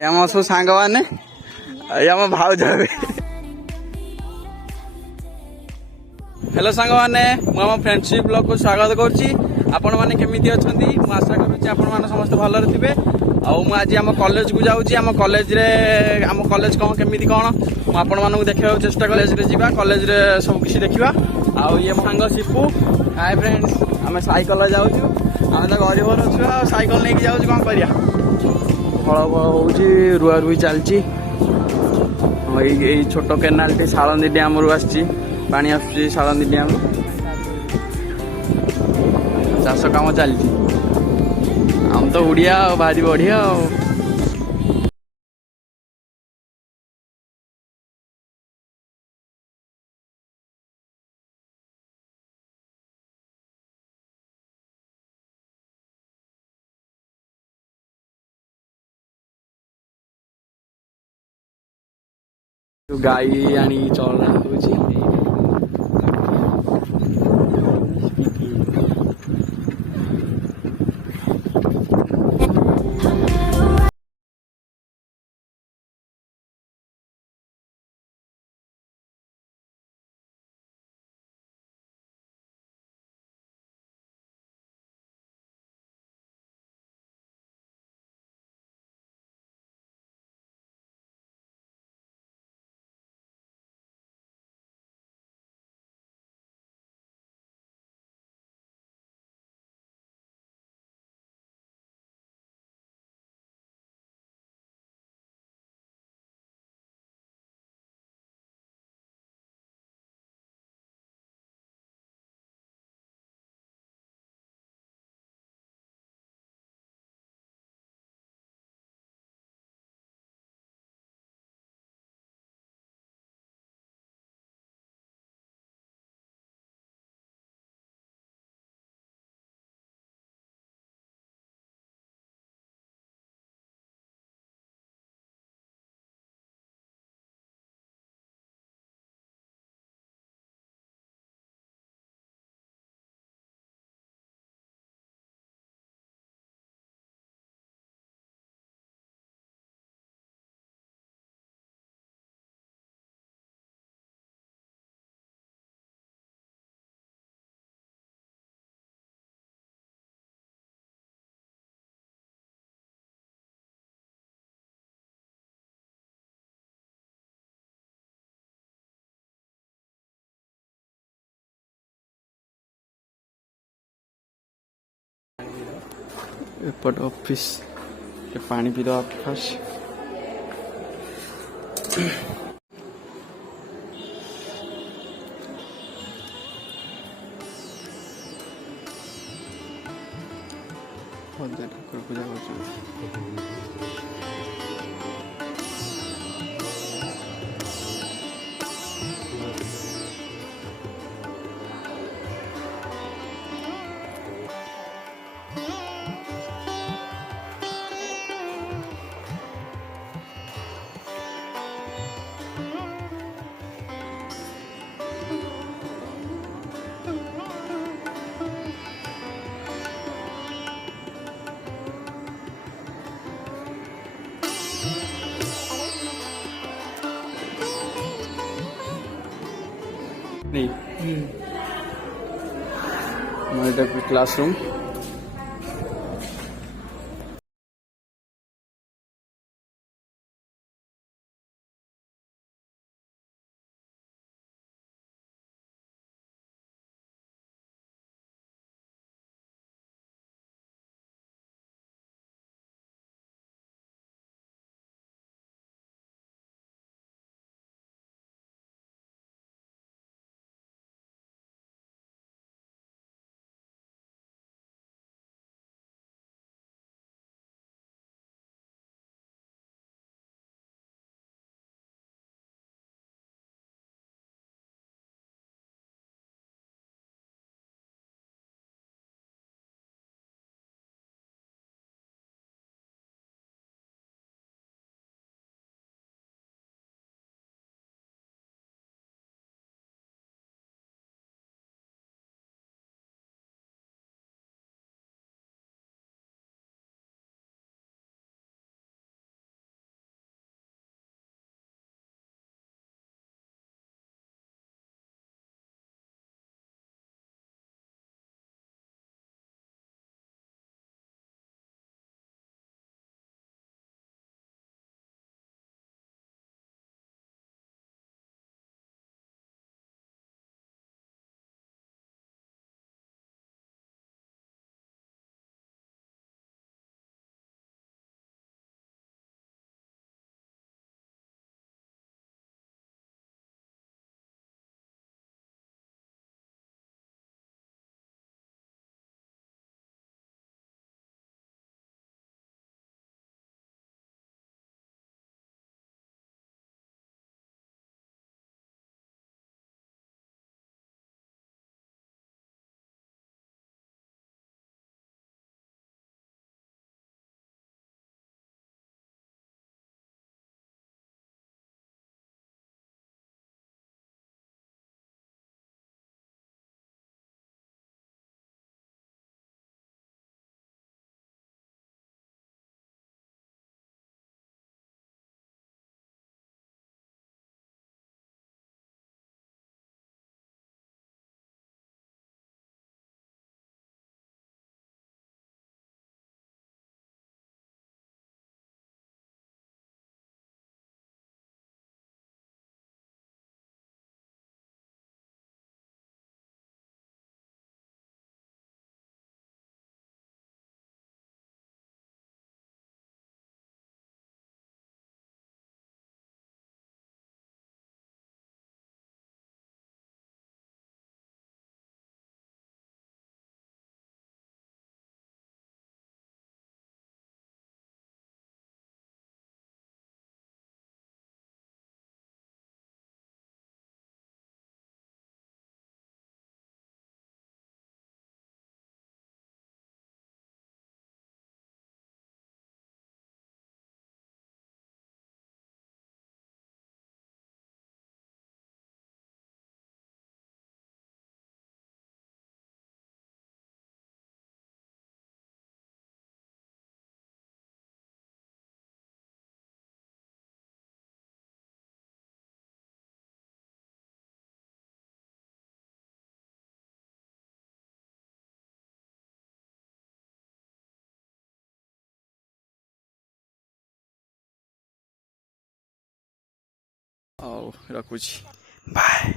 ଆମ ସବୁ ସାଙ୍ଗମାନେ ଆମ ଭାଉଜ ହ୍ୟାଲୋ ସାଙ୍ଗମାନେ, ମୁଁ ଆମ ଫ୍ରେଣ୍ଡସିପ୍ ବ୍ଲଗକୁ ସ୍ୱାଗତ କରୁଛି। ଆପଣମାନେ କେମିତି ଅଛନ୍ତି? ମୁଁ ଆଶା କରୁଛି ଆପଣମାନେ ସମସ୍ତେ ଭଲରେ ଥିବେ। ଆଉ ମୁଁ ଆଜି ଆମ କଲେଜକୁ ଯାଉଛି। ଆମ କଲେଜ କ'ଣ କେମିତି କ'ଣ ମୁଁ ଆପଣମାନଙ୍କୁ ଦେଖାଇବାକୁ ଚେଷ୍ଟା କଲେଜରେ ଯିବା, କଲେଜରେ ସବୁ କିଛି ଦେଖିବା। ଆଉ ଇଏ ମୋ ସାଙ୍ଗ ସିପୁ। ହାଏ ଫ୍ରେଣ୍ଡସ୍, ଆମେ ସାଇକେଲରେ ଯାଉଛୁ। ଆମେ ତ ଗରିବ ଅଛୁ ଆଉ ସାଇକେଲ ନେଇକି ଯାଉଛୁ, କ'ଣ କରିବା। ଫଳ ହେଉଛି, ରୁଆ ରୁଇ ଚାଲିଛି। ଏଇ ଛୋଟ କେନାଲଟି ଶାଳନ୍ଦୀ ଡ୍ୟାମରୁ ଆସିଛି, ପାଣି ଆସୁଛି ଶାଳନ୍ଦୀ ଡ୍ୟାମରୁ। ଚାଷ କାମ ଚାଲିଛି। ଆମେ ତ ଓଡ଼ିଆ ଆଉ ଭାରି ବଢ଼ିଆ ଆଉ। ଗାଈ ଆଣିକି ଚଳା ହେଉଛି। ଏପଟ ଅଫିସ୍ ପାଣି ପିଇବା ଫାଷ୍ଟ। ଠାକୁର ପୂଜା କରୁଛନ୍ତି। এটা ক্লাসরুম। ରଖୁଛି ବାଏ।